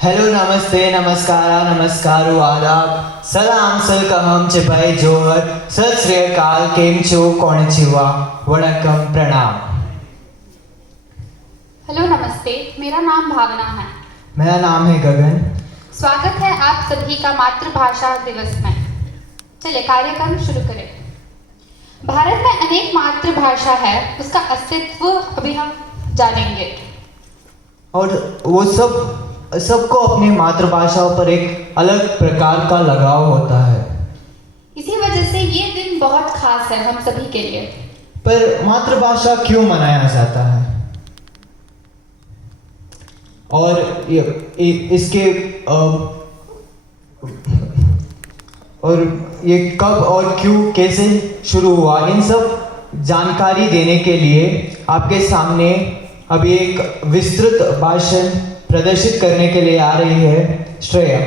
हेलो नमस्ते नमस्कारा नमस्कारो आदाब सलाम सलकम चिपाई जोहर सत श्री अकाल केम छो कोणचिवा वणक्कम प्रणाम। हेलो नमस्ते, मेरा नाम भावना है। मेरा नाम है गगन। स्वागत है आप सभी का मातृभाषा दिवस में। चलिए कार्यक्रम शुरू करें। भारत में अनेक मातृभाषा है, उसका अस्तित्व अभी हम जानेंगे। और वो सबको अपनी मातृभाषाओं पर एक अलग प्रकार का लगाव होता है। इसी वजह से ये दिन बहुत खास है हम सभी के लिए। पर मातृभाषा क्यों मनाया जाता है और इसके और ये कब और क्यों कैसे शुरू हुआ, इन सब जानकारी देने के लिए आपके सामने अभी एक विस्तृत भाषण प्रदर्शित करने के लिए आ रही है श्रेया।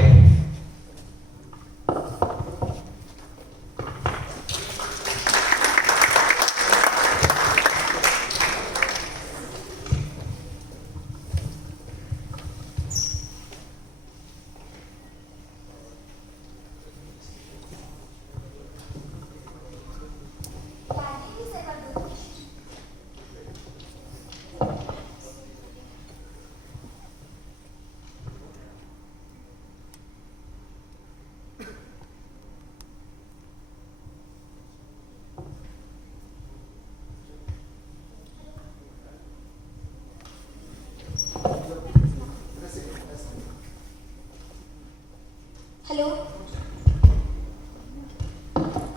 हेलो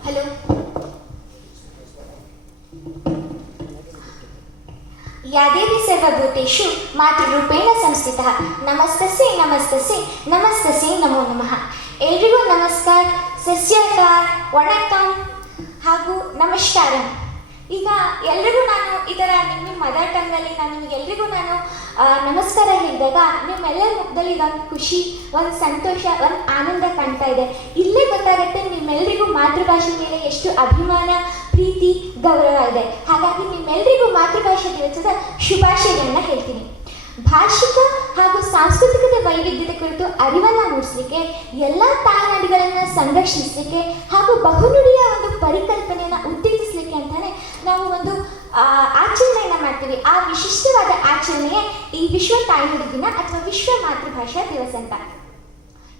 हेलो यादेवी सर्वभूतेषु मातृरूपेण संस्थितः नमस्तस्यै नमस्तस्यै नमस्तस्यै नमो नमः। ಎಲ್ರಿಗೂ ನಮಸ್ಕಾರ, ಸಸ್ಯಕಾರ, ವಣಕ್ಕಂ ಹಾಗೂ ನಮಸ್ಕಾರಂ. ಈಗ ಎಲ್ರಿಗೂ ನಾನು ಈ ಥರ ನಿಮ್ಮ ಮದರ್ ಟಂಗಲ್ಲಿ ನಿಮಗೆಲ್ರಿಗೂ ನಾನು ನಮಸ್ಕಾರ ಹೇಳಿದಾಗ ನಿಮ್ಮೆಲ್ಲರ ಮುಖದಲ್ಲಿ ಒಂದು ಖುಷಿ, ಒಂದು ಸಂತೋಷ, ಒಂದು ಆನಂದ ಕಾಣ್ತಾ ಇದೆ. ಇಲ್ಲೇ ಗೊತ್ತಾಗುತ್ತೆ ನಿಮ್ಮೆಲ್ಲರಿಗೂ ಮಾತೃಭಾಷೆ ಮೇಲೆ ಎಷ್ಟು ಅಭಿಮಾನ, ಪ್ರೀತಿ, ಗೌರವ ಇದೆ. ಹಾಗಾಗಿ ನಿಮ್ಮೆಲ್ಲರಿಗೂ ಮಾತೃಭಾಷೆ ದಿವಸದ ಶುಭಾಶಯಗಳನ್ನ ಹೇಳ್ತೀನಿ. ಭಾಷಿಕ ಹಾಗೂ ಸಾಂಸ್ಕೃತಿಕದ ವೈವಿಧ್ಯತೆ ಕುರಿತು ಅರಿವನ್ನು ಮೂಡಿಸಲಿಕ್ಕೆ, ಎಲ್ಲ ತಾಯ್ನಾಡುಗಳನ್ನು ಸಂರಕ್ಷಿಸಲಿಕ್ಕೆ ಹಾಗೂ ಬಹುನುಡಿಯ ಒಂದು ಪರಿಕಲ್ಪನೆಯನ್ನು ಉತ್ತೇಜಿಸಲಿಕ್ಕೆ ಅಂತಾನೆ ನಾವು ಒಂದು ಆಚರಣೆಯನ್ನು ಮಾಡ್ತೀವಿ. ಆ ವಿಶಿಷ್ಟವಾದ ಆಚರಣೆಯೇ ಈ ವಿಶ್ವ ತಾಯ್ನುಡಿ ದಿನ ಅಥವಾ ವಿಶ್ವ ಮಾತೃಭಾಷಾ ದಿವಸ ಅಂತ.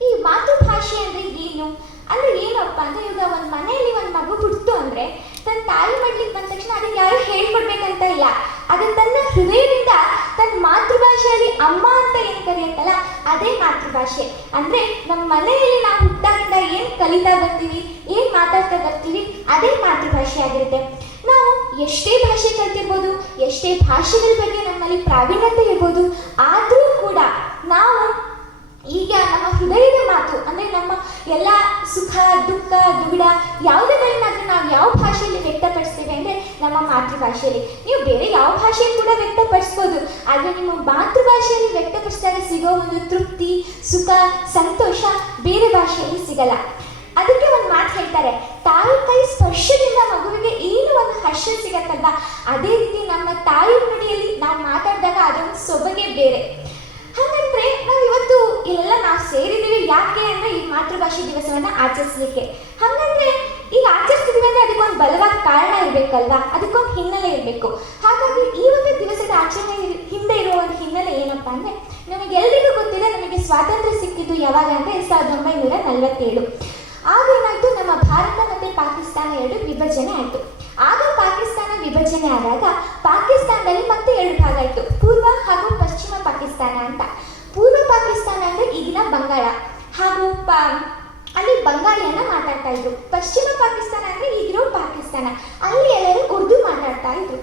ಈ ಮಾತೃಭಾಷೆ ಅಂದರೆ ಏನು ಅಂದರೆ ಏನಪ್ಪ ಅಂದರೆ, ಈಗ ಒಂದು ಮನೆಯಲ್ಲಿ ಒಂದು ಮಗು ಹುಟ್ಟಿತು ಅಂದರೆ ತನ್ನ ತಾಯಿ ಮಾಡ್ಲಿಕ್ಕೆ ಬಂದ ತಕ್ಷಣ ಅದಕ್ಕೆ ಯಾರು ಹೇಳ್ಕೊಡ್ಬೇಕಂತ ಇಲ್ಲ. ಅದು ತನ್ನ ಹೃದಯದಿಂದ ತನ್ನ ಮಾತೃಭಾಷೆಯಲ್ಲಿ ಅಮ್ಮ ಅಂತ ಏನು ಕರೆಯುತ್ತಲ್ಲ ಅದೇ ಮಾತೃಭಾಷೆ. ಅಂದರೆ ನಮ್ಮ ಮನೆಯಲ್ಲಿ ನಾವು ಹುಟ್ಟಾಗಿಂದ ಏನು ಕಲಿತಾ ಬರ್ತೀವಿ, ಏನು ಮಾತಾಡ್ತಾ ಬರ್ತೀವಿ ಅದೇ ಮಾತೃಭಾಷೆ ಆಗಿರುತ್ತೆ. ನಾವು ಎಷ್ಟೇ ಭಾಷೆ ಕಲ್ತಿರ್ಬೋದು, ಎಷ್ಟೇ ಭಾಷೆಗಳ ಬಗ್ಗೆ ನಮ್ಮಲ್ಲಿ ಪ್ರಾವೀಣ್ಯತೆ ಇರ್ಬೋದು, ಆದರೂ ಕೂಡ ನಾವು ಈಗ ನಮ್ಮ ಹೃದಯದ ಮಾತು ಅಂದರೆ ನಮ್ಮ ಎಲ್ಲ ಸುಖ ದುಃಖ ದುಗುಡ ಯಾವುದನ್ನಾದರೂ ನಾವು ಯಾವ ಭಾಷೆಯಲ್ಲಿ ವ್ಯಕ್ತಪಡಿಸ್ತೇವೆ ಅಂದರೆ ನಮ್ಮ ಮಾತೃಭಾಷೆಯಲ್ಲಿ. ನೀವು ಬೇರೆ ಯಾವ ಭಾಷೆಯಲ್ಲಿ ಕೂಡ ವ್ಯಕ್ತಪಡಿಸ್ಬೋದು, ಆದರೆ ನಿಮ್ಮ ಮಾತೃಭಾಷೆಯಲ್ಲಿ ವ್ಯಕ್ತಪಡಿಸಿದಾಗ ಸಿಗೋ ಒಂದು ತೃಪ್ತಿ, ಸುಖ, ಸಂತೋಷ ಬೇರೆ ಭಾಷೆಯಲ್ಲಿ ಸಿಗಲ್ಲ. ಅದಕ್ಕೆ ಒಂದು ಮಾತು ಹೇಳ್ತಾರೆ, ತಾಯಿ ಕೈ ಸ್ಪರ್ಶದಿಂದ ಮಗುವಿಗೆ ಏನು ಒಂದು ಹರ್ಷ ಸಿಗತ್ತಲ್ವಾ, ಅದೇ ರೀತಿ ನಮ್ಮ ತಾಯಿ ನುಡಿಯಲ್ಲಿ ನಾವು ಮಾತಾಡಿದಾಗ ಅದೊಂದು ಸೊಬಗೆ ಬೇರೆ. ಹಾಗಂದ್ರೆ ನಾವು ಇವತ್ತು ಇಲ್ಲೆಲ್ಲ ನಾವು ಸೇರಿದ್ದೀವಿ ಯಾಕೆ ಅಂದರೆ ಈ ಮಾತೃಭಾಷೆ ದಿವಸವನ್ನು ಆಚರಿಸಲಿಕ್ಕೆ. ಹಾಗಂದ್ರೆ ಈಗ ಆಚರಿಸ್ತಿದ್ದೀವಿ ಅಂದರೆ ಅದಕ್ಕೊಂದು ಬಲವಾದ ಕಾರಣ ಇರಬೇಕಲ್ವಾ, ಅದಕ್ಕೊಂದು ಹಿನ್ನೆಲೆ ಇರಬೇಕು. ಹಾಗಾಗಿ ಈ ಒಂದು ದಿವಸದ ಆಚರಣೆ ಹಿಂದೆ ಇರುವ ಒಂದು ಹಿನ್ನೆಲೆ ಏನಪ್ಪ ಅಂದರೆ, ನಮಗೆಲ್ಲರಿಗೂ ಗೊತ್ತಿದೆ ನಮಗೆ ಸ್ವಾತಂತ್ರ್ಯ ಸಿಕ್ಕಿದ್ದು ಯಾವಾಗ ಅಂದರೆ 1947. ಆಗ ಏನಾಯಿತು, ನಮ್ಮ ಭಾರತ ಮತ್ತು ಪಾಕಿಸ್ತಾನ ಎರಡು ವಿಭಜನೆ ಆಯಿತು. ಆಗ ಪಾಕಿಸ್ತಾನ ವಿಭಜನೆ ಆದಾಗ ಪಾಕಿಸ್ತಾನದಲ್ಲಿ ಮತ್ತೆ ಎರಡು ಭಾಗ ಆಯಿತು, ಪೂರ್ವ ಹಾಗೂ ಪಶ್ಚಿಮ ಪಾಕಿಸ್ತಾನ ಅಂತ. ಪೂರ್ವ ಪಾಕಿಸ್ತಾನ ಅಂದರೆ ಈಗಿನ ಬಂಗಾಳ ಹಾಗೂ ಅಲ್ಲಿ ಬಂಗಾಳಿಯನ್ನು ಮಾತಾಡ್ತಾ ಇದ್ರು. ಪಶ್ಚಿಮ ಪಾಕಿಸ್ತಾನ ಅಂದರೆ ಈಗಿರೋ ಪಾಕಿಸ್ತಾನ, ಅಲ್ಲಿ ಎಲ್ಲರೂ ಉರ್ದು ಮಾತಾಡ್ತಾ ಇದ್ರು.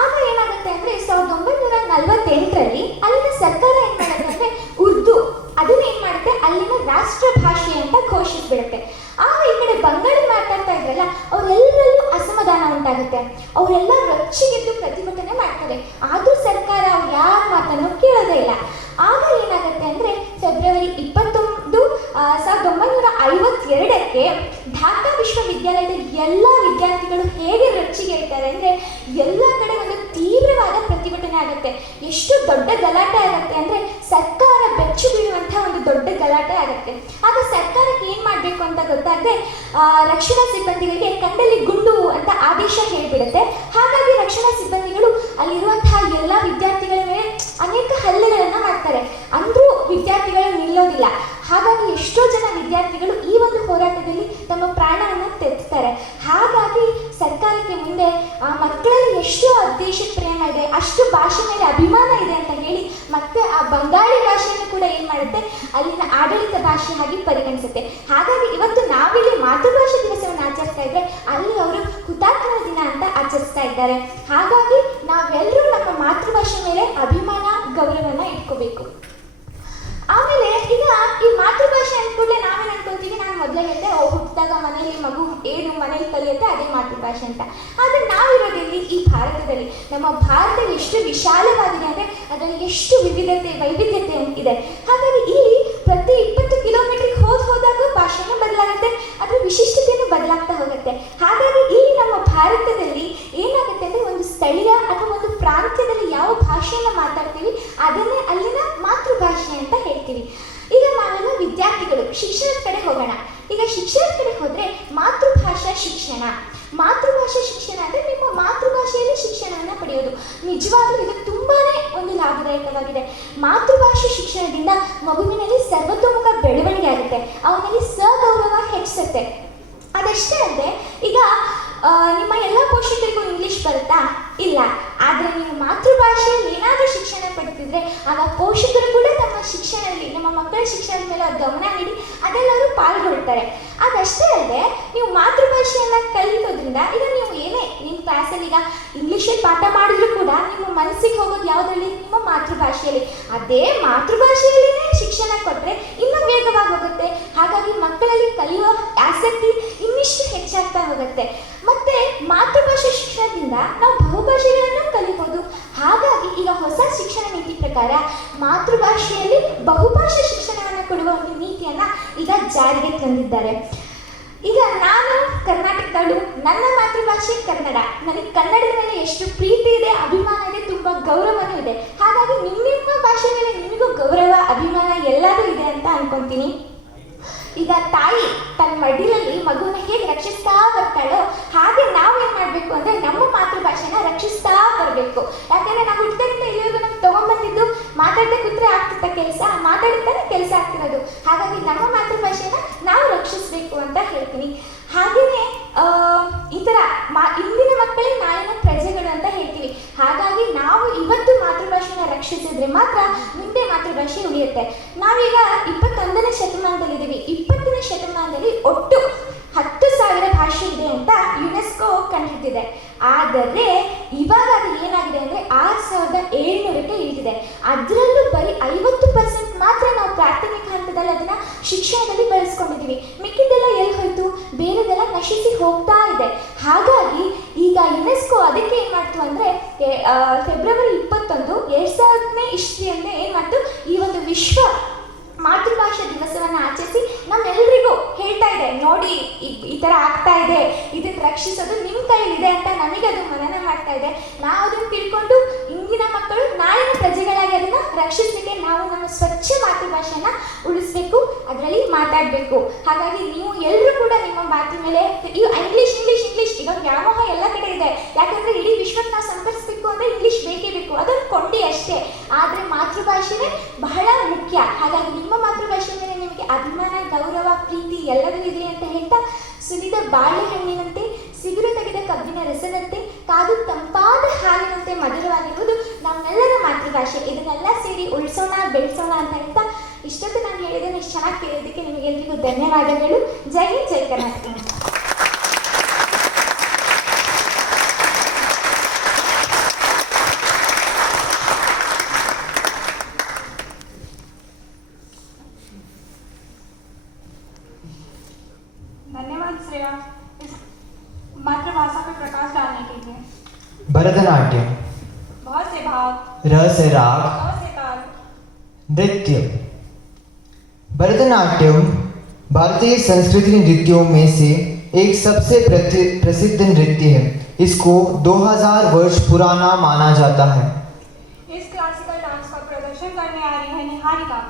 ಆಗ ಏನಾಗುತ್ತೆ ಅಂದರೆ 1948ರಲ್ಲಿ ಅಲ್ಲಿನ ಸರ್ಕಾರ ಏನು ಮಾಡುತ್ತೆ ಅಂದರೆ ಉರ್ದು ಅದನ್ನ ಏನು ಮಾಡುತ್ತೆ, ಅಲ್ಲಿನ ರಾಷ್ಟ್ರ ಭಾಷೆ ಅಂತ ಘೋಷಿಸ್ಬಿಡುತ್ತೆ. ಆಗ ಈ ಕಡೆ ಬಂಗಾಳಿ ಮಾತಾಡ್ತಾ ಇದ್ರಲ್ಲ ಅವರೆಲ್ಲರಲ್ಲೂ ಅಸಮಾಧಾನ ಉಂಟಾಗುತ್ತೆ. ಅವರೆಲ್ಲ ರೊಚ್ಚಿಗೆದ್ದು ಪ್ರತಿಭಟನೆ ಮಾಡ್ತಾರೆ. ಆದರೂ ಸರ್ಕಾರ ಅವ್ರು ಯಾರ ಮಾತನ್ನು ಕೇಳೋದೇ ಇಲ್ಲ. ಆಗ ಏನಾಗುತ್ತೆ ಅಂದರೆ ಫೆಬ್ರವರಿ 21, 1952ಕ್ಕೆ ಢಾಕಾ ವಿಶ್ವವಿದ್ಯಾಲಯದ ಎಲ್ಲ ವಿದ್ಯಾರ್ಥಿಗಳು ಹೇಗೆ ರೊಚ್ಚಿಗೆಳ್ತಾರೆ ಅಂದರೆ ಎಲ್ಲ ಕಡೆ ಒಂದು ತೀವ್ರವಾದ ಪ್ರತಿಭಟನೆ ಆಗುತ್ತೆ. ಎಷ್ಟು ದೊಡ್ಡ ಗಲಾಟೆ ಆಗುತ್ತೆ ಅಂದರೆ ಸರ್ಕಾರ ಬೆಚ್ಚು ಬೀಳುವಂಥ ದೊಡ್ಡ ಗಲಾಟೆ ಆಗುತ್ತೆ. ಆಗ ಸರ್ಕಾರಕ್ಕೆ ಏನು ಮಾಡಬೇಕು ಅಂತ ಗೊತ್ತಾಗದೆ ರಕ್ಷಣಾ ಸಿಬ್ಬಂದಿಗಳಿಗೆ ಕಂಡಲ್ಲಿ ಗುಂಡು ಅಂತ ಆದೇಶ ಹೇಳಿಬಿಡುತ್ತೆ. ಹಾಗಾಗಿ ರಕ್ಷಣಾ ಸಿಬ್ಬಂದಿಗಳು ಅಲ್ಲಿರುವಂತಹ ಎಲ್ಲ ವಿದ್ಯಾರ್ಥಿಗಳ ಮೇಲೆ ಅನೇಕ ಹಲ್ಲೆಗಳನ್ನು ಮಾಡ್ತಾರೆ. ಅಂದರೂ ವಿದ್ಯಾರ್ಥಿಗಳು ನಿಲ್ಲೋದಿಲ್ಲ. ಹಾಗಾಗಿ ಎಷ್ಟೋ ಜನ ವಿದ್ಯಾರ್ಥಿಗಳು ಈ ಒಂದು ಹೋರಾಟದಲ್ಲಿ ತಮ್ಮ ಪ್ರಾಣವನ್ನು ತೆತ್ತಾರೆ. ಹಾಗಾಗಿ ಸರ್ಕಾರಕ್ಕೆ ಮುಂದೆ ಆ ಮಕ್ಕಳಲ್ಲಿ ಎಷ್ಟು ದೇಶ ಪ್ರೇಮ ಇದೆ, ಅಷ್ಟು ಭಾಷೆ ಮೇಲೆ ಅಭಿಮಾನ ಇದೆ ಅಂತ ಹೇಳಿ ಮತ್ತೆ ಆ ಬಂಗಾಳಿ ಭಾಷೆಯನ್ನು ಕೂಡ ಏನು ಮಾಡುತ್ತೆ, ಅಲ್ಲಿನ ಆಡಳಿತ ಭಾಷೆಯಾಗಿ ಪರಿಗಣಿಸುತ್ತೆ. ಹಾಗಾಗಿ ಇವತ್ತು ನಾವಿಲ್ಲಿ ಮಾತೃಭಾಷಾ ದಿವಸವನ್ನು ಆಚರಿಸ್ತಾ ಇದ್ರೆ ಅಲ್ಲಿ ಅವರು ಹುತಾತ್ಮರ ದಿನ ಅಂತ ಆಚರಿಸ್ತಾ ಇದ್ದಾರೆ. ಹಾಗಾಗಿ ನಾವೆಲ್ಲರೂ ನಮ್ಮ ಮಾತೃಭಾಷೆ ಮೇಲೆ ಅಭಿಮಾನ ಗೌರವನ ಇಟ್ಕೋಬೇಕು. ಆಮೇಲೆ ಈಗ ಈ ಮಾತೃಭಾಷೆ ಅಂದ್ಕೂಡಲೇ ನಾವೇನು ಅನ್ಕೋತೀವಿ, ನಾನು ಮೊದಲೇ ಹೇಳಿದೆ ಹುಟ್ಟಿದಾಗ ಮನೆಯಲ್ಲಿ ಮಗು ಏನು ಮನೇಲಿ ಕಲಿಯುತ್ತೆ ಅದೇ ಮಾತೃಭಾಷೆ ಅಂತ. ಆದರೆ ನಾವಿರೋದಿಲ್ಲಿ ಈ ಭಾರತದಲ್ಲಿ. ನಮ್ಮ ಭಾರತ ಎಷ್ಟು ವಿಶಾಲವಾಗಿದೆ ಅಂದರೆ ಅದರಲ್ಲಿ ಎಷ್ಟು ವೈವಿಧ್ಯತೆ ಇದೆ. ಹಾಗಾಗಿ ಇಲ್ಲಿ ಪ್ರತಿ 20 ಕಿಲೋಮೀಟರ್ಗೆ ಹೋದಾಗ ಭಾಷೆನೂ ಬದಲಾಗುತ್ತೆ, ಅದರ ವಿಶಿಷ್ಟತೆಯೂ ಬದಲಾಗ್ತಾ ಹೋಗುತ್ತೆ. ಹಾಗಾಗಿ ಇಲ್ಲಿ ನಮ್ಮ ಭಾರತದಲ್ಲಿ ಏನಾಗುತ್ತೆ ಅಂದರೆ ಒಂದು ಸ್ಥಳೀಯ ಅಥವಾ ಒಂದು ಪ್ರಾಂತ್ಯದಲ್ಲಿ ಯಾವ ಭಾಷೆಯನ್ನು ಮಾತಾಡ್ತೀವಿ ಅದನ್ನೇ ಅಲ್ಲಿನ ಮಾತೃಭಾಷೆ ಅಂತ ಹೇಳ್ತೀವಿ. ಈಗ ನಾವೆಲ್ಲ ವಿದ್ಯಾರ್ಥಿಗಳು ಶಿಕ್ಷಣದ ಕಡೆ ಹೋಗೋಣ. ಈಗ ಶಿಕ್ಷಣದ ಕಡೆ ಹೋದರೆ ಮಾತೃಭಾಷಾ ಶಿಕ್ಷಣ ಅಂದರೆ ನಿಮ್ಮ ಮಾತೃಭಾಷೆಯಲ್ಲಿ ಶಿಕ್ಷಣವನ್ನು ಪಡೆಯೋದು. ನಿಜವಾಗ್ಲೂ ಇದು ತುಂಬಾ ಒಂದು ಲಾಭದಾಯಕವಾಗಿದೆ. ಮಾತೃಭಾಷೆ ಶಿಕ್ಷಣದಿಂದ ಮಗುವಿನಲ್ಲಿ ಸರ್ವತೋಮುಖ ಬೆಳವಣಿಗೆ ಆಗುತ್ತೆ, ಅವನಲ್ಲಿ ಸಗೌರವ ಹೆಚ್ಚಿಸುತ್ತೆ. ಅದಷ್ಟೇ ಅಲ್ಲದೆ ಈಗ ನಿಮ್ಮ ಎಲ್ಲ ಪೋಷಕರಿಗೂ ಇಂಗ್ಲೀಷ್ ಬರುತ್ತಾ? ಇಲ್ಲ. ಆದರೆ ನೀವು ಮಾತೃಭಾಷೆಯಲ್ಲಿ ಏನಾದರೂ ಶಿಕ್ಷಣ ಪಡೆದಿದ್ರೆ ಆಗ ಪೋಷಕರು ಕೂಡ ತಮ್ಮ ಶಿಕ್ಷಣದಲ್ಲಿ ನಿಮ್ಮ ಮಕ್ಕಳ ಶಿಕ್ಷಣದ ಮೇಲೆ ಗಮನ ನೀಡಿ ಅದೆಲ್ಲರೂ ಪಾಲ್ಗೊಳ್ತಾರೆ. ಅದಷ್ಟೇ ಅಲ್ಲದೆ ನೀವು ಮಾತೃಭಾಷೆಯನ್ನು ಕಲಿಯೋದ್ರಿಂದ ಈಗ ನೀವು ಏನೇ ನಿಮ್ಮ ಕ್ಲಾಸಲ್ಲಿ ಈಗ ಇಂಗ್ಲೀಷಲ್ಲಿ ಪಾಠ ಮಾಡಿದ್ರು ಕೂಡ ನಿಮ್ಮ ಮನಸ್ಸಿಗೆ ಹೋಗೋದು ಯಾವುದರಲ್ಲಿ? ನಿಮ್ಮ ಮಾತೃಭಾಷೆಯಲ್ಲಿ. ಅದೇ ಮಾತೃಭಾಷೆಯಲ್ಲಿನೇ ಶಿಕ್ಷಣ ಕೊಟ್ಟರೆ ಇನ್ನೂ ವೇಗವಾಗಿ ಹೋಗುತ್ತೆ. ಹಾಗಾಗಿ ಮಕ್ಕಳಲ್ಲಿ ಕಲಿಯುವ ಆಸಕ್ತಿ ಇನ್ನಿಷ್ಟು ಹೆಚ್ಚಾಗ್ತಾ ಹೋಗುತ್ತೆ. ಮತ್ತೆ ಮಾತೃಭಾಷೆ ಶಿಕ್ಷಣದಿಂದ ನಾವು ಬಹುಭಾಷೆಗಳನ್ನು ಕಲಿಬಹುದು. ಹಾಗಾಗಿ ಈಗ ಹೊಸ ಶಿಕ್ಷಣ ನೀತಿ ಪ್ರಕಾರ ಮಾತೃಭಾಷೆಯಲ್ಲಿ ಬಹುಭಾಷಾ ಶಿಕ್ಷಣವನ್ನು ಕೊಡುವ ಒಂದು ನೀತಿಯನ್ನು ಈಗ ಜಾರಿಗೆ ತಂದಿದ್ದಾರೆ. ಈಗ ನಾನು ಕರ್ನಾಟಕದವಳು, ನನ್ನ ಮಾತೃಭಾಷೆ ಕನ್ನಡ. ನನಗೆ ಕನ್ನಡದ ಮೇಲೆ ಎಷ್ಟು ಪ್ರೀತಿ ಇದೆ, ಅಭಿಮಾನ ಇದೆ, ತುಂಬ ಗೌರವನೂ ಇದೆ. ಹಾಗಾಗಿ ನಿಮ್ಮ ಭಾಷೆ ಮೇಲೆ ನಿಮಗೂ ಗೌರವ, ಅಭಿಮಾನ ಎಲ್ಲದೂ ಇದೆ ಅಂತ ಅನ್ಕೊತೀನಿ. ಈಗ ತಾಯಿ ತನ್ನ ಮಡಿಲಲ್ಲಿ ಮಗುವನ್ನ ಹೇಗೆ ರಕ್ಷಿಸ್ತಾ ಬರ್ತಾಳೋ ಹಾಗೆ ನಾವೇನು ಮಾಡಬೇಕು ಅಂದರೆ ನಮ್ಮ ಮಾತೃಭಾಷೆನ ರಕ್ಷಿಸ್ತಾ ಬರಬೇಕು. ಯಾಕಂದರೆ ನಾವು ಹುಟ್ಟಿದಾಗಿಂದ ಇಲ್ಲಿವರೆಗೂ ನಮ್ಗೆ ತೊಗೊಂಡ್ಬಂದಿದ್ದು ಮಾತಾಡದೆ ಕೂತ್ರೆ ಆಗ್ತಿದ್ದ ಕೆಲಸ, ಮಾತಾಡ್ತಾನೆ ಕೆಲಸ ಆಗ್ತಿರೋದು. ಹಾಗಾಗಿ ನಮ್ಮ ಮಾತೃಭಾಷೆನ ನಾವು ರಕ್ಷಿಸಬೇಕು ಅಂತ ಹೇಳ್ತೀನಿ. ಹಾಗೆಯೇ ಈ ಥರ ಇಂದಿನ ಮಕ್ಕಳೇ ನಾಳಿನ ಪ್ರಜೆಗಳು ಅಂತ ಹೇಳ್ತೀವಿ. ಹಾಗಾಗಿ ನಾವು ಇವತ್ತು ಮಾತೃಭಾಷೆನ ರಕ್ಷಿಸಿದ್ರೆ ಮಾತ್ರ ಮುಂದೆ ಮಾತೃಭಾಷೆ ಉಳಿಯುತ್ತೆ. ನಾವೀಗ 21ನೇ ಶತಮಾನದಲ್ಲಿದ್ದೀವಿ. 20ನೇ ಶತಮಾನದಲ್ಲಿ ಒಟ್ಟು 10,000 ಭಾಷೆ ಇದೆ ಅಂತ ಯುನೆಸ್ಕೋ ಕಂಡುಹಿಡಿದಿದೆ. ಆದರೆ ಇವಾಗ ಅದು ಏನಾಗಿದೆ ಅಂದರೆ 6,700ಕ್ಕೆ ಇಳಿದಿದೆ. ಅದರಲ್ಲೂ ಬರೀ 50% ಮಾತ್ರ ನಾವು ಪ್ರಾಥಮಿಕ ಹಂತದಲ್ಲಿ ಅದನ್ನು ಶಿಕ್ಷಣದಲ್ಲಿ ಬಳಸ್ಕೊಂಡಿದ್ದೀವಿ. ಮಿಕ್ಕಿದ್ದೆಲ್ಲ ಎಲ್ಲಿ ಹೋಯಿತು? ಬೇರೆದೆಲ್ಲ ನಶಿಸಿ ಹೋಗ್ತಾ ಇದೆ. ಹಾಗಾಗಿ ಈಗ ಯುನೆಸ್ಕೋ ಅದಕ್ಕೆ ಏನು ಮಾಡ್ತು ಅಂದರೆ ಫೆಬ್ರವರಿ 21, 2000ನೇ ಇಸ್ವಿಯಂದೇ ಏನು ಮಾಡ್ತು, ಈ ಒಂದು ವಿಶ್ವ ಮಾತೃಭಾಷಾ ದಿವಸವನ್ನು ಆಚರಿಸಿ ನಮ್ಮೆಲ್ಲರಿಗೂ ಹೇಳ್ತಾ ಇದೆ, ನೋಡಿ ಈ ಥರ ಆಗ್ತಾ ಇದೆ, ಇದನ್ನು ರಕ್ಷಿಸೋದು ನಿಮ್ಮ ಕೈಯಲ್ಲಿದೆ ಅಂತ ನಮಗೆ ಅದು ಮನನ ಮಾಡ್ತಾ ಇದೆ. ನಾವು ಅದನ್ನು ತಿಳ್ಕೊಂಡು ಇಂದಿನ ಮಕ್ಕಳು ನಾಳಿನ ಪ್ರಜೆಗಳಾಗಿ ಅದನ್ನು ರಕ್ಷಿಸಲಿಕ್ಕೆ ನಾವು ನಮ್ಮ ಸ್ವಚ್ಛ ಮಾತೃಭಾಷೆಯನ್ನು ಉಳಿಸ್ಬೇಕು, ಅದರಲ್ಲಿ ಮಾತಾಡಬೇಕು. ಹಾಗಾಗಿ ನೀವು ಎಲ್ಲರೂ ಕೂಡ ನಿಮ್ಮ ಮಾತಿನ ಮೇಲೆ ಇಂಗ್ಲೀಷ್ ಈಗ ವ್ಯಾಮೋಹ ಎಲ್ಲ ಕಡೆ ಇದೆ. ಯಾಕಂದರೆ ಇಡೀ ವಿಶ್ವಕ್ಕೆ ನಾವು ಸಂಪರ್ಕಿಸಬೇಕು ಅಂದರೆ ಇಂಗ್ಲೀಷ್ ಬೇಕೇ ಬೇಕು, ಅದೊಂದು ಕೊಂಡಿ ಅಷ್ಟೇ. ಆದರೆ ಮಾತೃಭಾಷೆನೇ ಬಹಳ ಮುಖ್ಯ. ಹಾಗಾಗಿ ನಿಮ್ಮ ಮಾತೃಭಾಷೆ ಮೇಲೆ ನಿಮಗೆ ಅಭಿಮಾನ, ಗೌರವ, ಪ್ರೀತಿ ಎಲ್ಲದೂ ಇದೆ ಅಂತ ಹೇಳ್ತಾ, ಸುಲಿದ ಬಾಳೆಹಣ್ಣಿನಂತೆ, ಸಿಗುರು ತೆಗೆದ ಕಬ್ಬಿನ ರಸದಂತೆ, ಕಾದು ತಂಪಾದ ಹಾಲಿನಂತೆ ಮಧುರವಾಗಿರುವುದು ನಮ್ಮೆಲ್ಲರ ಮಾತೃಭಾಷೆ. ಇದನ್ನೆಲ್ಲ ಸೇರಿ ಉಳಿಸೋಣ, ಬೆಳೆಸೋಣ ಅಂತ ಹೇಳ್ತಾ ಇಷ್ಟೊತ್ತು ನಾನು ಹೇಳಿದ್ದನ್ನು ಇಷ್ಟು ಚೆನ್ನಾಗಿ ಕೇಳಿದ್ದಕ್ಕೆ ನಿಮಗೆಲ್ಲರಿಗೂ ಧನ್ಯವಾದಗಳು. ಜೈ ಹಿಂದ್, ಜೈ ಕರ್ನಾಟಕ. धन्यवाद श्रेया इस मातृभाषा पर प्रकाश डालने के लिए। भरतनाट्यम, बहुत से भाव, रस से राग, बहुत से ताल, नृत्य। भरतनाट्यम भारतीय संस्कृति नृत्यों में से एक सबसे प्रसिद्ध नृत्य है। इसको 2000 वर्ष पुराना माना जाता है। इस क्लासिकल डांस का प्रदर्शन करने आ रही है निहारिका।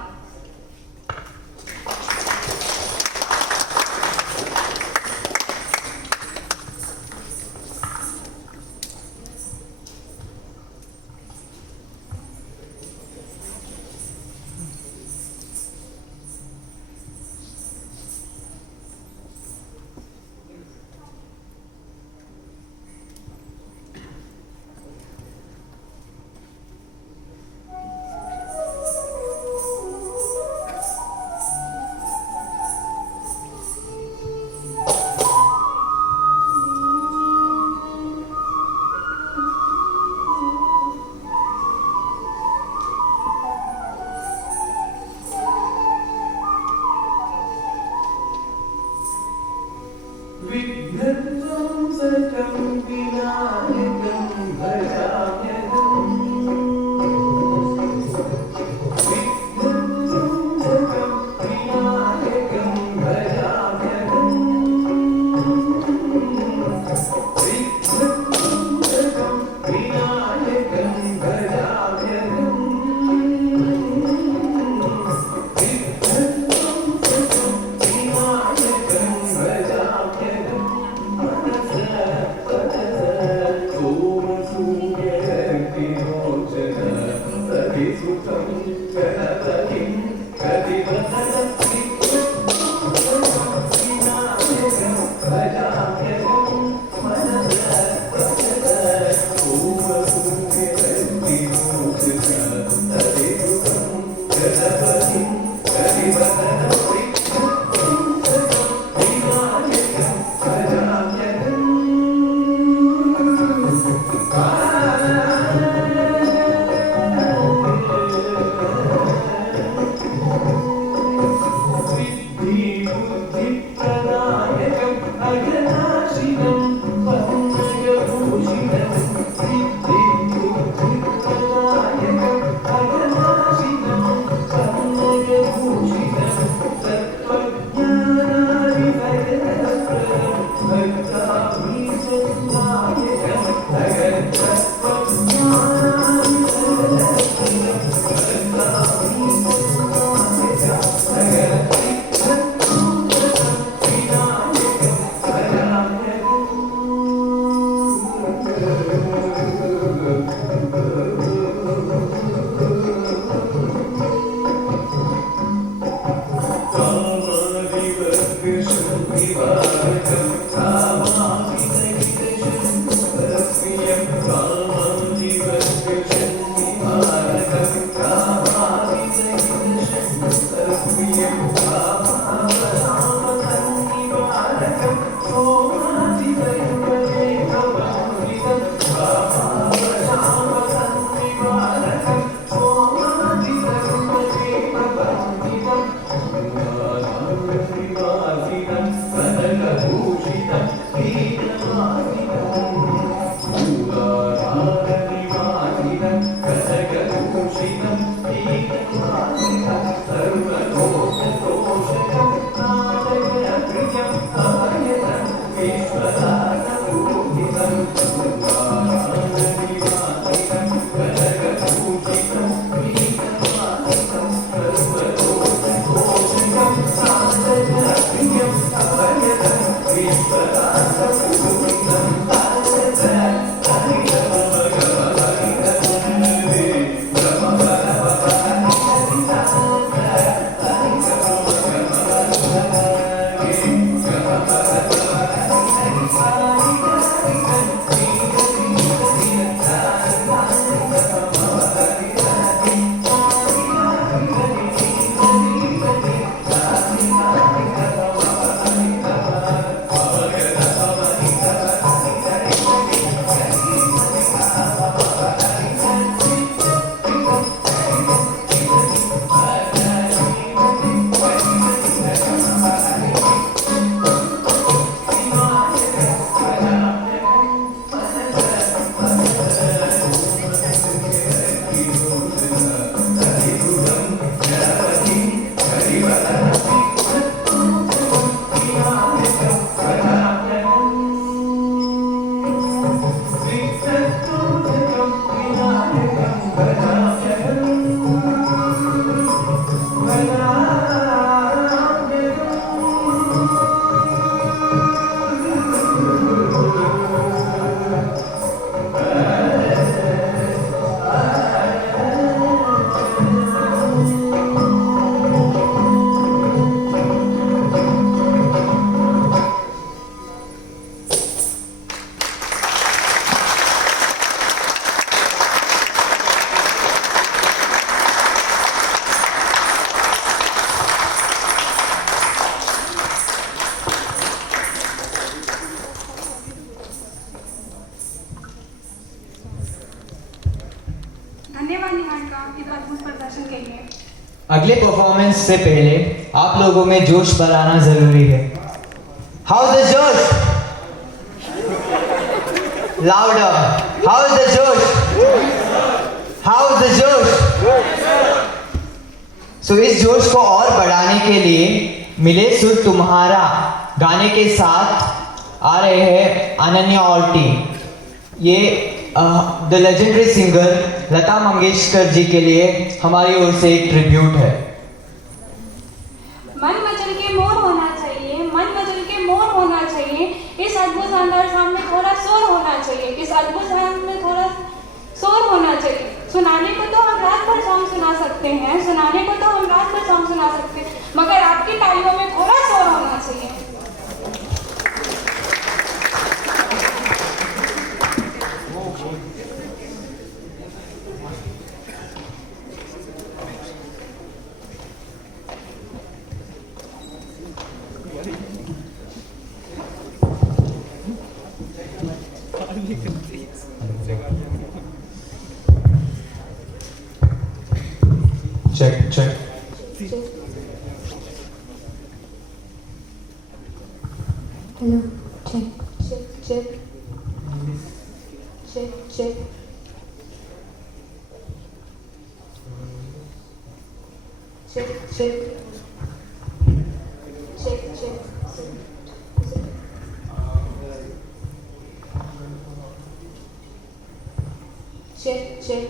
धन्यवाद निहारिका इतना अद्भुत प्रदर्शन के लिए। अगले परफॉर्मेंस से पहले आप लोगों में जोश बढ़ाना जरूरी है। हाउ द जोश? Louder. How's the Josh? How's the Josh? So इस जोश को और बढ़ाने के लिए मिले सुर तुम्हारा गाने के साथ आ रहे हैं अनन्या और टीम। ये द लेजेंडरी सिंगर लता मंगेशकर जी के लिए हमारी ओर से एक ट्रिब्यूट है। मन मचल के मोर होना चाहिए, मन मचल के मोर होना चाहिए। इस अद्भुत शानदार साउंड में थोड़ा शोर होना चाहिए, इस अद्भुत साउंड में थोड़ा शोर होना चाहिए। सुनाने को तो हम रात भर सॉन्ग सुना सकते हैं, सुनाने को तो हम रात भर सॉन्ग सुना सकते हैं, मगर आपकी तालियों में थोड़ा शोर होना चाहिए। Check check. Hello check check check check check check check check check check check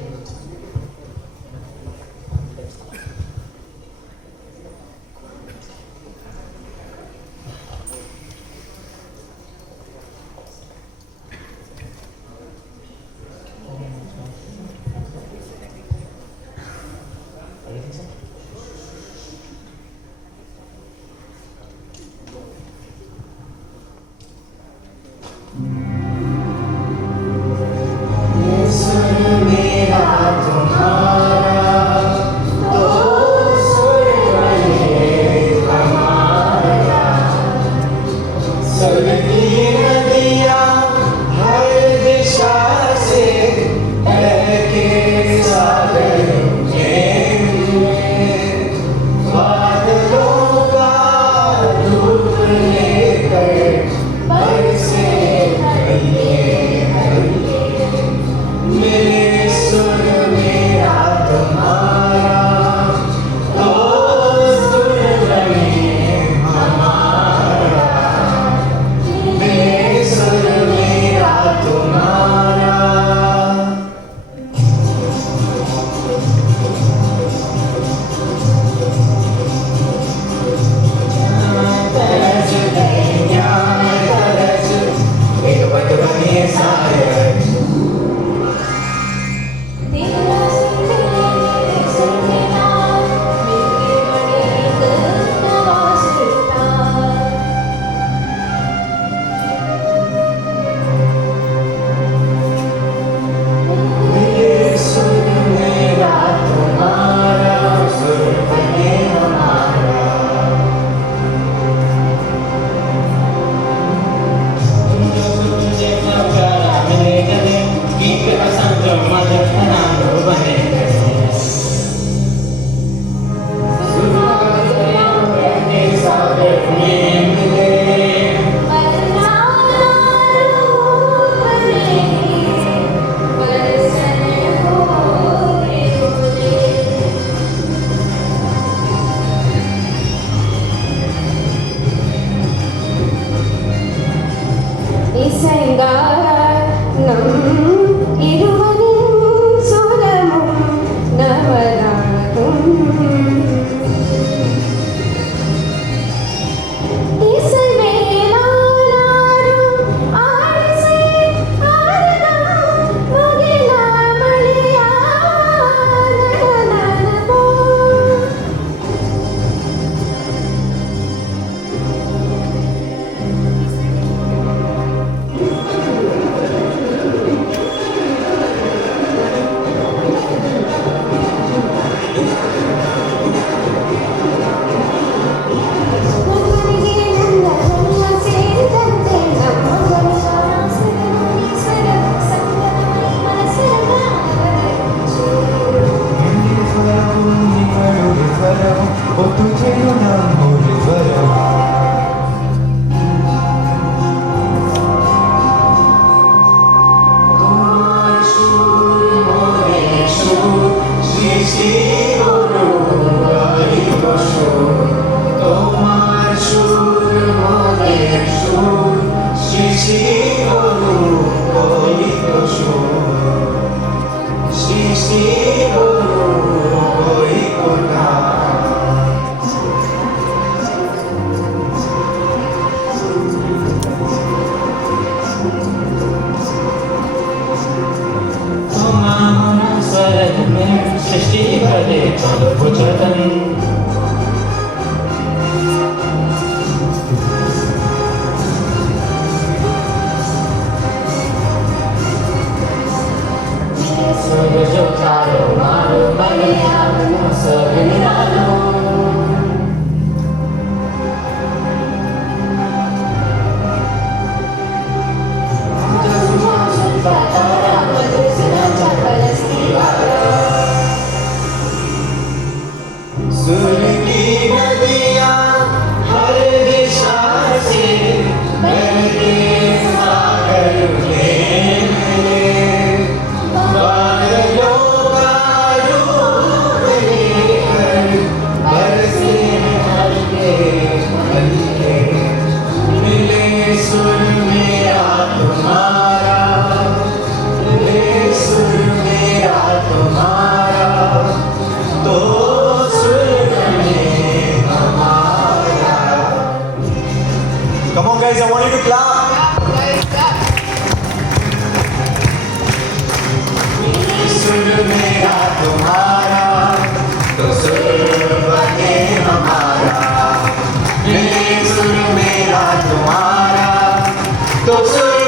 तो सुर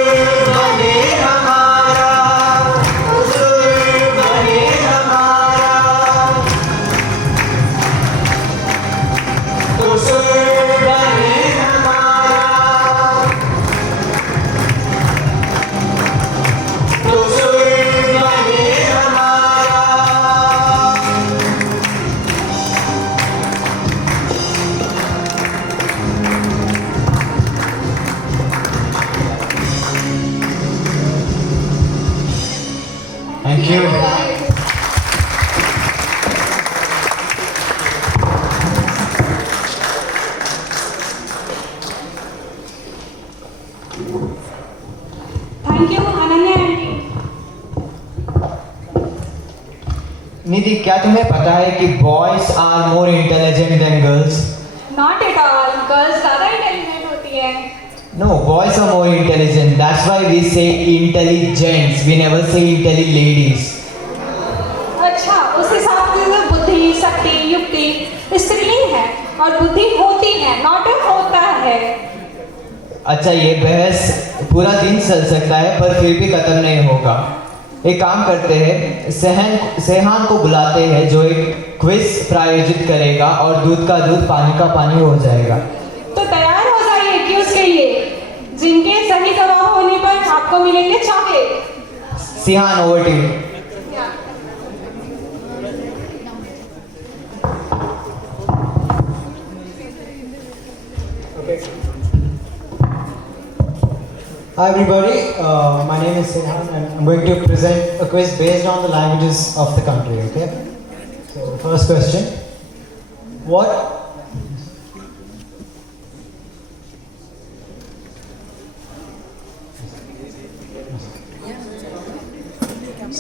बने हमारा, तो सुर बने हमारा, तो सुर बने हमारा, तो सुर बने हमारा। Thank you. Thank you Ananya aunty. Nidhi, क्या तुम्हें पता है कि boys are more intelligent than girls? Not at all, girls ज़्यादा इंटेलिजेंट होती है। No, boys are more intelligent. That's why we say intelligents. We never say intelli ladies. अच्छा, उस हिसाब से तो बुद्धि, शक्ति, युक्ति स्त्रीलिंग है और बुद्धि होती है, नॉट होता है। अच्छा, ये बहस पूरा दिन चल सकता है पर फिर भी खत्म नहीं होगा। एक काम करते हैं, सेहान को बुलाते हैं जो एक क्विज प्रायोजित करेगा और दूध का दूध पानी का पानी हो जाएगा। तो तैयार हो जाइए क्यूज के लिए, जिनके सही जवाब होने पर आपको मिलेंगे chocolate. Sehan, over to you. Hi everybody, my name is Sinhan and I'm going to present a quiz based on the languages of the country, okay? So the first question,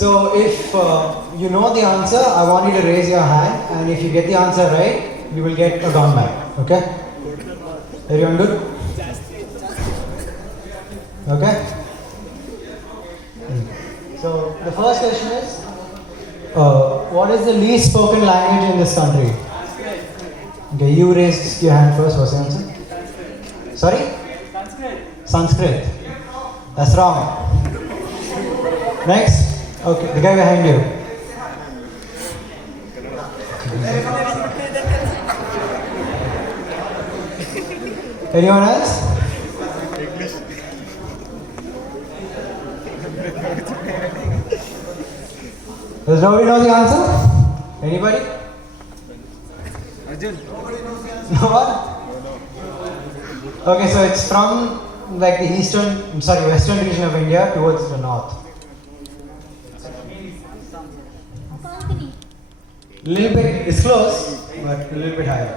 So if you know the answer, I want you to raise your hand, and if you get the answer right, you will get a gone bag, okay? Everyone good? Okay? So the first question is, what is the least spoken language in this country? Okay, you raised your hand first. What's the answer? Sorry? Sanskrit. That's wrong. Next. Okay, the guy behind you. Anyone else? Does nobody know the answer? Anybody? No one? Okay, so it's from like the western region of India towards the north. Little bit, it's close, but a little bit higher.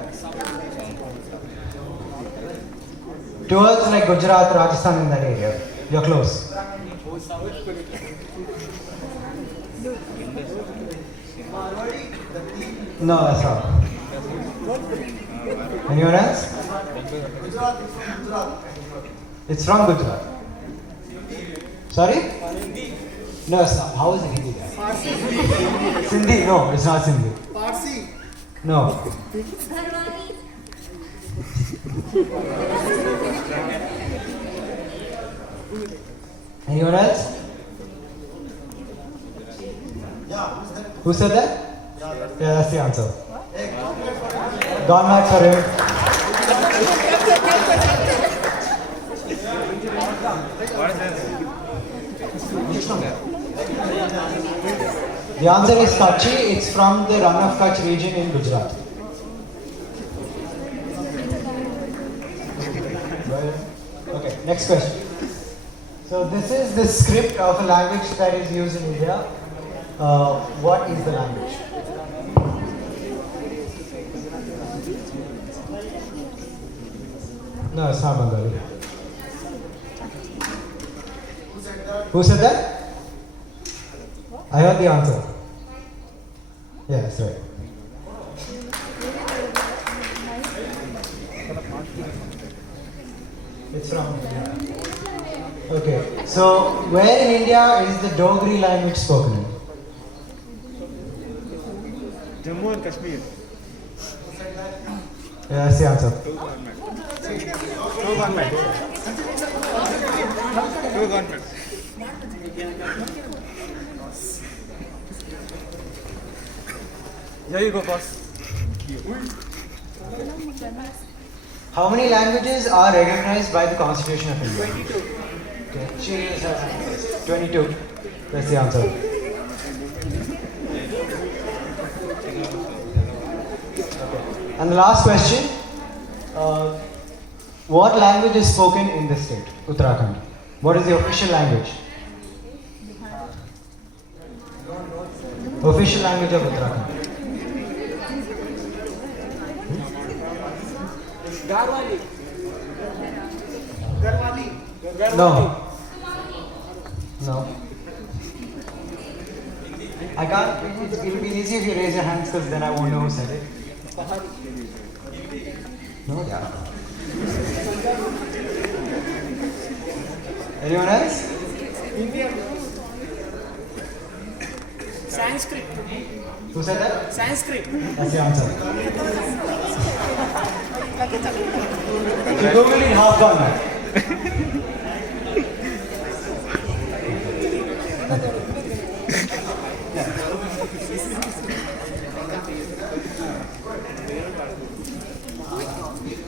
Towards like Gujarat, Rajasthan, in that area. You're close. No, that's wrong. Anyone else? It's from Gujarat. Sorry? No, it's not. How is it Hindi? Sindhi? No, it's not Sindhi. Parsi? No. Anyone else? Who said that? Yeah, that's the answer. Gone back for him. The answer is Kutchi. It's from the Rann of Kutch region in Gujarat. Okay, next question. So this is the script of a language that is used in India. What is the language? No, it's not Bengali. Who said that? I heard the answer. Yeah, that's right. It's from India. Okay, so where in India is the Dogri language spoken in? Jammu and Kashmir. Yeah, that's the answer. Two governments. Here you go, boss. How many languages are recognized by the Constitution of India? 22. Okay. She is 22. That's the answer. Okay. And the last question. What language is spoken in this state, Uttarakhand? What is the official language? Official language of Uttarakhand. No. No. I can't. It will be easy if you raise your hands because then I won't know who said it. No? Yeah. Anyone else? Sanskrit. Who said that? Sanskrit. That's the answer. You Googled it half gone, man.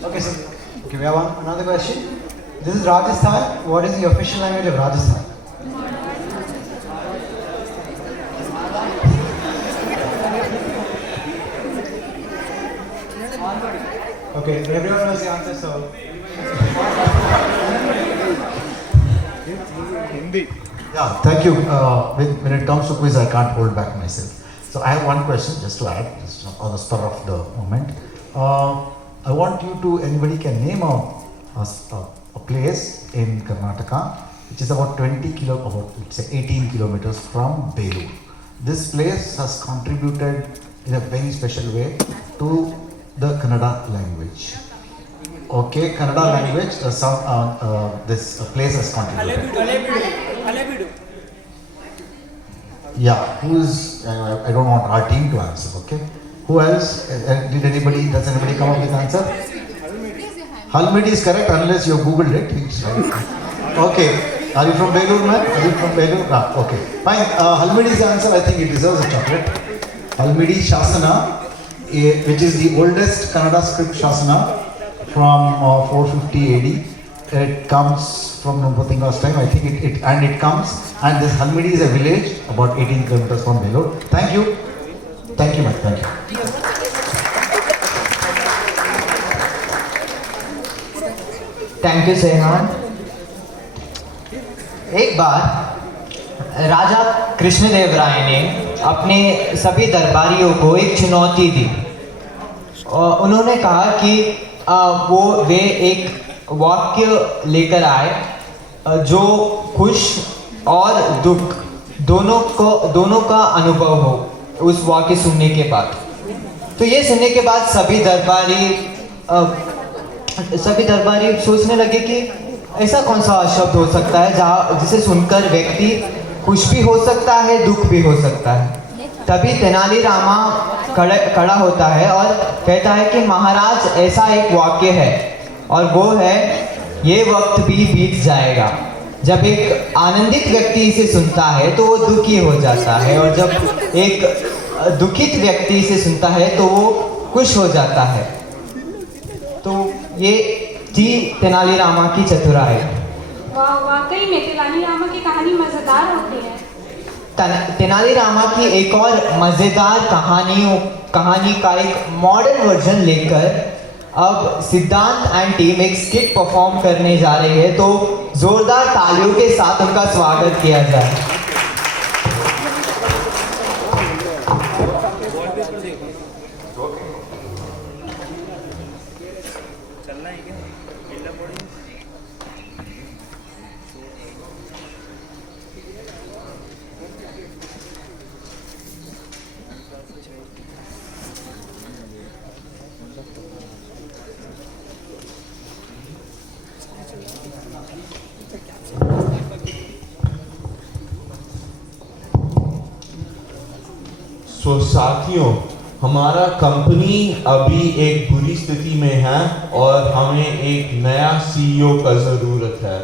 Okay, we have another question. This is Rajasthan. What is the official language of Rajasthan? Okay, everyone knows the answer, so. Hindi. Yeah, thank you. When it comes to quiz, I can't hold back myself. So I have one question just to add, just on the spur of the moment. I want you to, anybody can name a place in Karnataka which is about 18 kilometers from Belur. This place has contributed in a very special way to the Kannada language. Okay, Kannada language, this place has contributed. Halebeedu. Yeah, I don't want our team to answer, okay? Who else? Does anybody come up with answer? Halmidi is correct unless you Googled it. It's right. Okay, are you from Belur, man? Are you from Belur? Ah, okay, fine. Halmidi is the answer. I think it deserves a chocolate. Halmidi Shasana, which is the oldest Kannada script Shasana from 450 AD. It comes from Nampotinga's time. I think it comes, and this Halmidi is a village about 18 kilometers from Belur. Thank you. Thank you, Mike. Thank you. Thank you Sehan. एक बार राजा कृष्णदेव राय ने अपने सभी दरबारियों को एक चुनौती दी। उन्होंने कहा कि वे एक वाक्य लेकर आए जो खुश और दुख दोनों का अनुभव हो उस वाक्य सुनने के बाद। तो ये सुनने के बाद सभी दरबारी सोचने लगे कि ऐसा कौन सा शब्द हो सकता है जिसे सुनकर व्यक्ति खुश भी हो सकता है, दुख भी हो सकता है। तभी तेनाली रामा खड़ा होता है और कहता है कि महाराज ऐसा एक वाक्य है और वो है, ये वक्त भी बीत जाएगा। जब एक आनंदित व्यक्ति इसे सुनता है तो वो दुखी हो जाता है, और जब एक दुखित व्यक्ति इसे सुनता है तो वो खुश हो जाता है। तो ये थी तेनालीरामा की चतुराई। वाकई में तेनालीरामा की कहानी मजेदार होती है। तेनालीरामा की एक और मजेदार कहानी का एक मॉडर्न वर्जन लेकर अब सिद्धांत एंड टीम एक स्किट परफॉर्म करने जा रही है, तो जोरदार तालियों के साथ उनका स्वागत किया जाए। तो साथियों, हमारा कंपनी अभी एक बुरी स्थिति में है और हमें एक नया सीईओ का ज़रूरत है।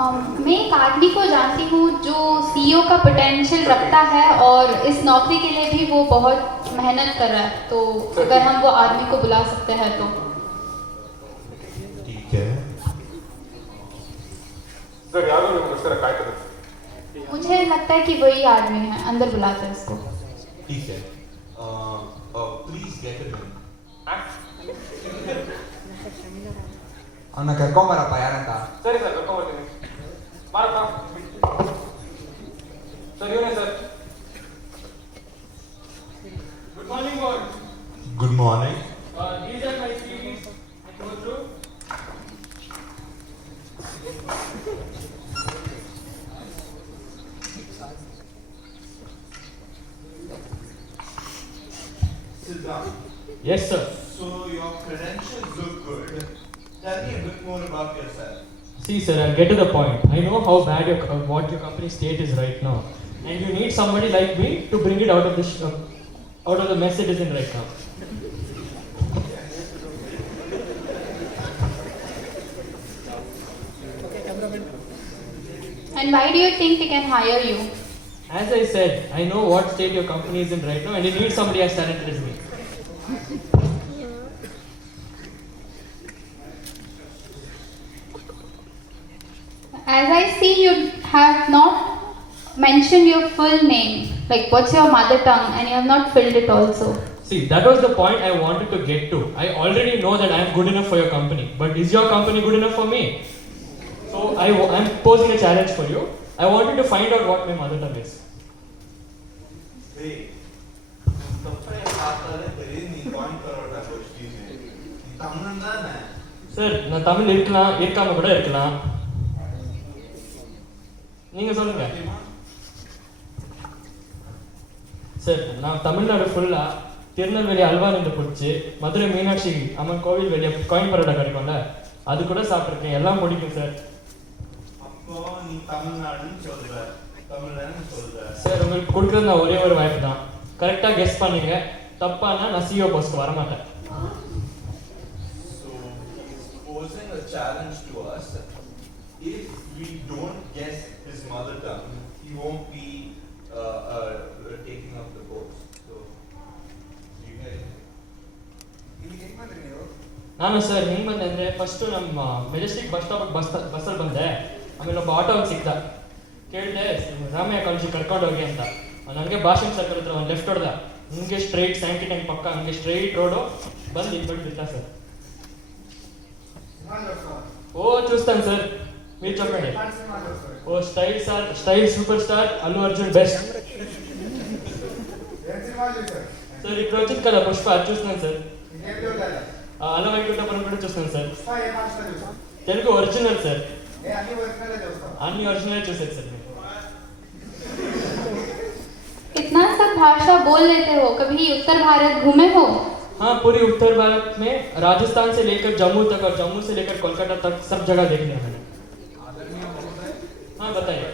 मैं एक आदमी को जानती हूँ जो सीईओ का पोटेंशियल रखता है और इस नौकरी के लिए भी वो बहुत मेहनत कर रहा है, तो अगर हम वो आदमी को बुला सकते हैं तो। ठीक है। सर यार नमस्कार काय करत मुझे लगता है कि वही आदमी है, अंदर बुलाते हैं इसको। ठीक है। Please get it in. ಅವನ್ನ ಕರ್ಕೊಂಬರಪ್ಪ ಯಾರಂತ. ಸರಿ ಸರ್ ಕರ್ಕೊಂಡ್ಬರ್ತೀನಿ ಬಾರಪ್ಪ ಸರ್ ಇವನೇ sir good morning boy good morning. these are my CVs go through Sit down. yes sir So your credentials look good. Tell me a bit more about yourself. see sir I'll get to the point I know how bad what your company state is right now and you need somebody like me to bring it out of the out of the mess it is in right now. And why do you think they can hire you? As I said, I know what state your company is in right now and you need somebody as talented as me. As I see, you have not mentioned your full name, like what's your mother tongue, and you have not filled it also. See, that was the point I wanted to get to. I already know that I am good enough for your company, but is your company good enough for me? So I'm posing a challenge for you. I want you to find out what my mother tongue is. Hey, कपड़े हाथाले तेरे नी कौन करोड़ा कोशिश है? तमन्ना ना. Sir, நான் தமிழ் இருக்கலாம், இருக்காம கூட இருக்கலாம். நீங்க சொல்லுங்க. சார் நான் தமிழ்நாடு ஃபுல்லா திருநெல்வேலி அல்வா நின்று பிடிச்சி மதுரை மீனாட்சி அம்மன் கோவில் வெளியே காயின் பரோட்டா கிடைக்கும்ல அது கூட சாப்பிட்ருக்கேன் எல்லாம் பிடிக்கும் சார். அப்போ நீ தமிழ்நாடுன்னு சொல்ற, தமிழ்நாடுன்னு சொல்ற. சார் உங்களுக்கு கொடுக்குறது நான் ஒரே ஒரு வாய்ப்பு தான். கரெக்டாக கெஸ் பண்ணுங்க, தப்பானா நான் சிஓ போஸ்ட்க்கு வரமாட்டேன். So he's posing a challenge to us. If we don't guess his mother tongue, he won't be taking up the post. So you guys. ನಾನು ಸರ್ ಹೆಂಗೆ ಬಂದೆ ಅಂದರೆ ಫಸ್ಟು ನಮ್ಮ ಮೆಜೆಸ್ಟಿಕ್ ಬಸ್ ಸ್ಟಾಪಿಗೆ ಬಸ್ಸಲ್ಲಿ ಬಂದೆ. ಆಮೇಲೆ ಒಬ್ಬ ಆಟೋಲ್ಲಿ ಸಿಕ್ತ, ಕೇಳಿದೆ ರಾಮಯ್ಯ ಕಾಲೇಜಿಗೆ ಕರ್ಕೊಂಡೋಗಿ ಅಂತ. ನನಗೆ ಭಾಷಣ ಸರ್ಕಲ್ ಹತ್ರ ಒಂದು ಲೆಫ್ಟ್ ಹೊಡೆದ, ಹಿಂಗೆ ಸ್ಟ್ರೈಟ್ 79 ಪಕ್ಕ ಹಂಗೆ ಸ್ಟ್ರೈಟ್ ರೋಡು ಬಂದು ಇಲ್ಲಿ ಬಂದು ಬಿಟ್ಟ సార్. ఓ చూస్తాను సార్, మీరు చెప్పండి. ఓ style sir, style super star Allu Arjun best sir. ఇప్పుడు వచ్చింది కదా పుష్ప, అది చూస్తున్నాను సార్. అల్ల వైకుంఠపురం కూడా చూస్తున్నాను సార్. తెలుగు ఒరిజినల్ సార్, అన్ని ఒరిజినల్ చూసారు సార్. इतना सब भाषा बोल लेते हो, कभी उत्तर भारत घूमे हो? हाँ, पूरी उत्तर भारत में राजस्थान से लेकर जम्मू तक और जम्मू से लेकर कोलकाता तक सब जगह देख लिया मैंने. हाँ बताइए.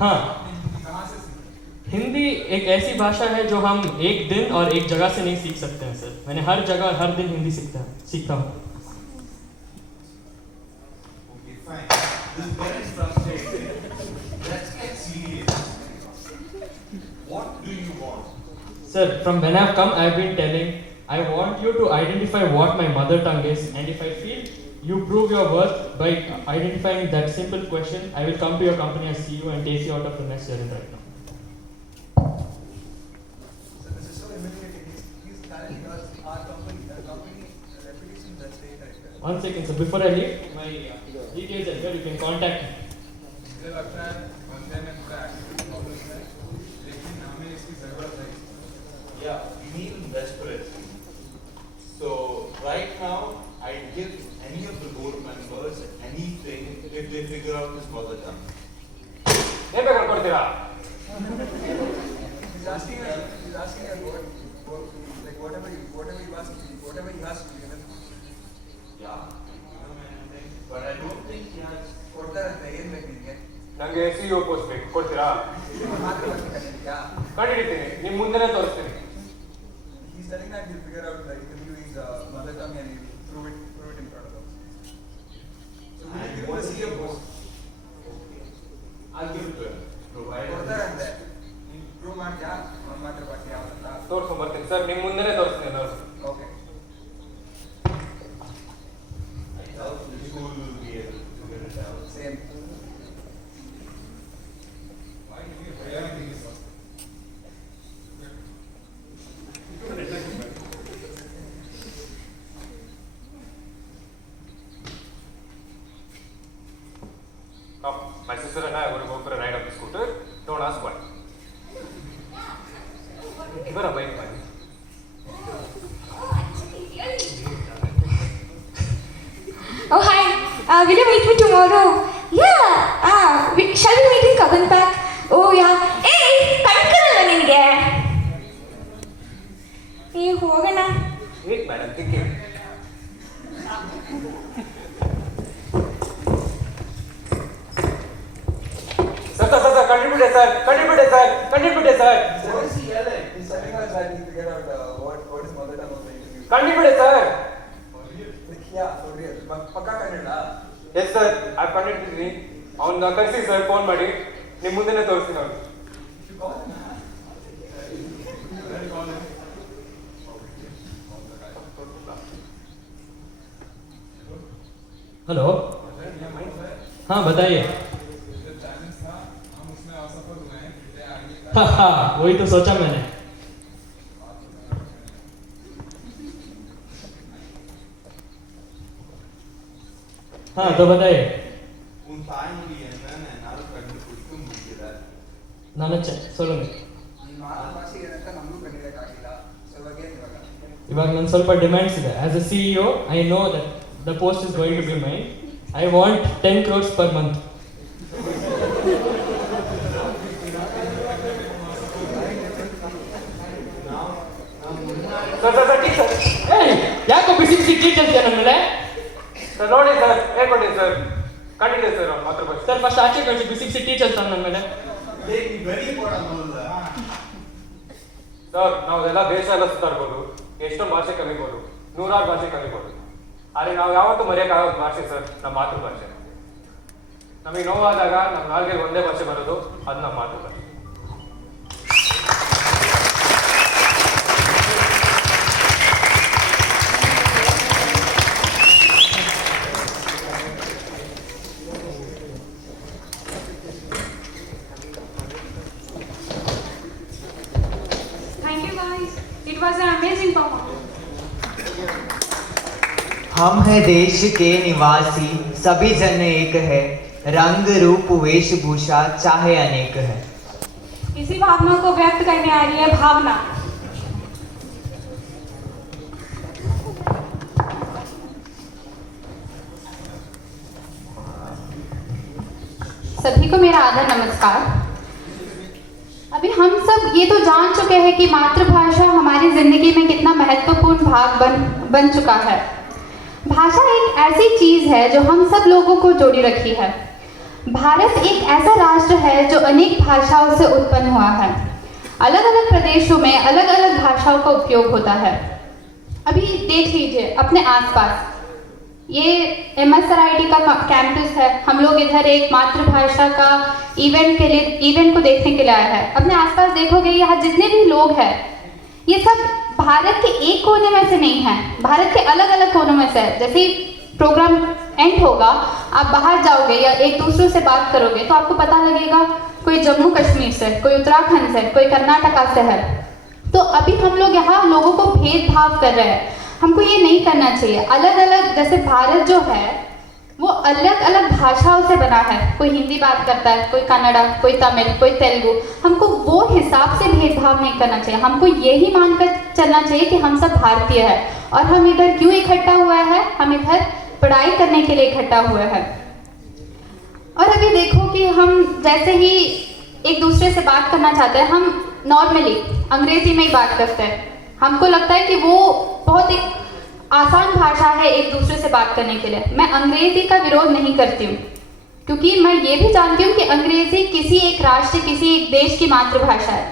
हाँ, हिंदी एक ऐसी भाषा है जो हम एक दिन और एक जगह से नहीं सीख सकते हैं सर. मैंने हर जगह हर दिन हिंदी सीखता हूँ. Okay, fine. This is very frustrating. Let's get serious. What do you want? Sir, from when I've come, I've been telling, I want you to identify what my mother tongue is, and if I feel you prove your worth by identifying that simple question, I will come to your company as CEO and take you out of the mess you're in right now. One second, sir. Before I leave, my details are here. You can contact me. Yeah, we need him desperate. So right now, I give any of the board members anything if they figure out his mother tongue. ಏನ್ ಬೇಕಾದ್ರೆ ಕೊಡ್ತೀರಾ? He's asking us whatever he wants to give him. Yeah, but I don't think he has. ಕೊಡ್ತಾರಂತೆ ಏನ್ ಬೇಕು ನಿಮಗೆ? ನಂಗೆ CEO post ಬೇಕು, ಕೊಡ್ತೀರಾ? ಕಂಡುಹಿಡಿತೀನಿ, ನಿಮ್ಮ ಮುಂದೆನೇ ತೋರಿಸ್ತೀನಿ. He's telling that he'll figure out that he can use his mother tongue and he'll prove it in front of us. So And what's your boss? I'll give it to him. Provided. ಕೊಡ್ತಾರಂತೆ ಪ್ರೂವ್ ಮಾಡ್ತೀಯಾ ಒಂದು ಮಾತ್ರ ಬಾಕಿ ಯಾವ್ದಂತ ತೋರ್ಸ್ಕೊಂಡ್ ಬರ್ತೀನಿ ಸರ್, ನಿಮ್ಮ ಮುಂದೆನೇ ತೋರಿಸ್ತೀನಿ ನಾನು. Okay I doubt the school will be able to figure it out. Same Come, my sister and I are going to go for a ride on the scooter. Don't ask why. Give her a bike, man. Oh, hi. Will you meet me tomorrow? Yeah. Shall we meet in Kavan Park? Oh, yeah. Hey, ಕಣ್ಕರಲ್ಲ ನಿನಗೆ? ಹೋಗೋಣ. Wait, man, I'm thinking. Sir, contribute, sir. What is he yelling? He's telling us that he figured out what is mother tongue of the interview. Contribute, sir. Yeah, for real. ಪಕ್ಕಾ Kannada Yes, sir. I've contributed. ಅವ್ನು ಕರೆಸಿ sir, phone ಮಾಡಿ ನಿಮ್ಮ ಮುಂದೆನೇ ತೋರಿಸ್ತೀನಿ ಅವ್ನು. हेलो हाँ बताइए हाँ वही तो सोचा मैंने हाँ तो बताइए உன் தாய்மொழி என்னன்னு என்னால கண்டுபிடிக்க முடியல. ನಾನಚ್ಚೆ சொல்லுங்க ನಿಮ್ಮ ಮಾತೃಭಾಷೆ ಏನಂತ ನಮಗೂ ಕಂಡಿಡಕ್ಕಾಗಿಲ್ಲ ಸೊ ಇವಾಗ ನನ್ನ ಸ್ವಲ್ಪ ಡಿಮ್ಯಾಂಡ್ಸ್ ಇದೆ as a CEO I know that the post is going to be mine I want 10 crores per month sir teacher ಯಾಕೋ ಬಿಸಿ ಬಿಸಿ ಟೀಚರ್ಸ್ ನನ್ನ ಮೇಲೆ ಸರ್ ನೋಡಿ ಸರ್ ಹೇಳ್ಕೊಡಿ ಸರ್ ಕಂಡಿದೆ ಸರ್ ಅವ್ನು ಮಾತ್ರ ಸರ್ ಫಸ್ಟ್ ಆಚೆ ಕಳಿಸಿ ಬಿಸಿ ಬಿಸಿ ಟೀಚರ್ಸ್ ನನ್ನ ಮೇಲೆ ಬೆಳಿಗ್ಗೆ ಕೊಡ ಮೊದಲ ಸರ್ ನಾವೆಲ್ಲ ದೇಶ ಎಲ್ಲ ಸುತ್ತಾಡ್ಬೋದು ಎಷ್ಟೊಂದು ಭಾಷೆ ಕಲಿಬೋದು 100 ಭಾಷೆ ಕಲಿಬೋದು ಆದರೆ ನಾವು ಯಾವತ್ತೂ ಮರೆಯೋಕ್ಕಾಗೋದು ಭಾಷೆ ಸರ್ ನಮ್ಮ ಮಾತೃಭಾಷೆ ನಮಗೆ ನೋವಾದಾಗ ನಮ್ಮ ನಾಲ್ಗೆ ಒಂದೇ ಭಾಷೆ ಬರೋದು ಅದು ನಮ್ಮ ಮಾತೃಭಾಷೆ Thank you guys. It was an amazing performance. हम हैं देश के निवासी सभी जन एक है रंग रूप वेशभूषा चाहे अनेक है इसी भावना को व्यक्त करने आ रही है भावना. सभी को मेरा आदर नमस्कार। अभी हम सब ये तो जान चुके हैं कि मातृभाषा हमारी जिंदगी में कितना महत्वपूर्ण भाग बन चुका है। भाषा एक ऐसी चीज है जो हम सब लोगों को जोड़ी रखी है। भारत एक ऐसा राष्ट्र है जो अनेक भाषाओं से उत्पन्न हुआ है। अलग अलग प्रदेशों में अलग अलग भाषाओं का उपयोग होता है। अभी देख लीजिए अपने आसपास, ये MSRIT का कैंपस है। हम लोग इधर एक मातृभाषा का इवेंट को देखने के लिए आए हैं। अपने आसपास देखोगे यहाँ जितने भी लोग हैं ये सब भारत के एक कोने में से नहीं है, भारत के अलग अलग कोनों में से है। जैसे ही प्रोग्राम एंड होगा आप बाहर जाओगे या एक दूसरे से बात करोगे तो आपको पता लगेगा कोई जम्मू कश्मीर से, कोई उत्तराखंड से, कोई कर्नाटका से है। तो अभी हम लोग यहाँ लोगों को भेदभाव कर रहे हैं। हमको ये नहीं करना चाहिए। अलग अलग, जैसे भारत जो है वो अलग अलग भाषाओं से बना है। कोई हिंदी बात करता है, कोई कन्नड़ा, कोई तमिल, कोई तेलुगु। हमको वो हिसाब से भेदभाव नहीं करना चाहिए। हमको यही मानकर चलना चाहिए कि हम सब भारतीय हैं और हम इधर क्यों इकट्ठा हुआ है, हम इधर पढ़ाई करने के लिए इकट्ठा हुए हैं। और अभी देखो कि हम जैसे ही एक दूसरे से बात करना चाहते हैं, हम नॉर्मली अंग्रेजी में ही बात करते हैं। हमको लगता है कि वो बहुत एक आसान भाषा है एक दूसरे से बात करने के लिए। मैं अंग्रेजी का विरोध नहीं करती हूँ, क्योंकि मैं ये भी जानती हूँ कि अंग्रेजी किसी एक राष्ट्र, किसी एक देश की मातृभाषा है।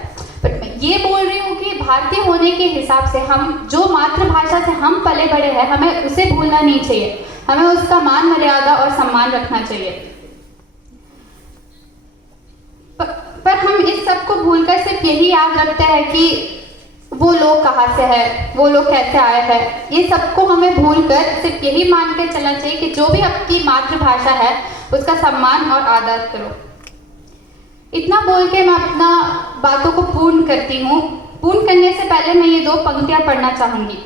बट मैं ये बोल रही हूँ कि भारतीय होने के हिसाब से हम जो मातृभाषा से हम पले बड़े हैं, हमें उसे भूलना नहीं चाहिए। हमें उसका मान मर्यादा और सम्मान रखना चाहिए। पर हम इस सब को भूलकर सिर्फ यही याद रखते हैं कि वो लोग कहाँ से है, वो लोग कैसे आए हैं। ये सबको हमें भूलकर सिर्फ यही मान के चलना चाहिए कि जो भी आपकी मातृभाषा है उसका सम्मान और आदर करो। इतना बोल के मैं अपना बातों को पूर्ण करती हूँ। पूर्ण करने से पहले मैं ये 2 पंक्तियाँ पढ़ना चाहूँगी।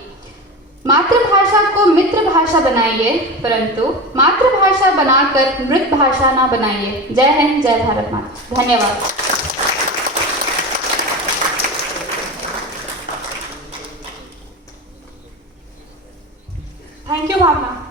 मातृभाषा को मित्र भाषा बनाइए, परंतु मातृभाषा बनाकर मृत भाषा ना बनाइए। जय हिंद, जय भारत माता। धन्यवाद। Thank you Bhavna.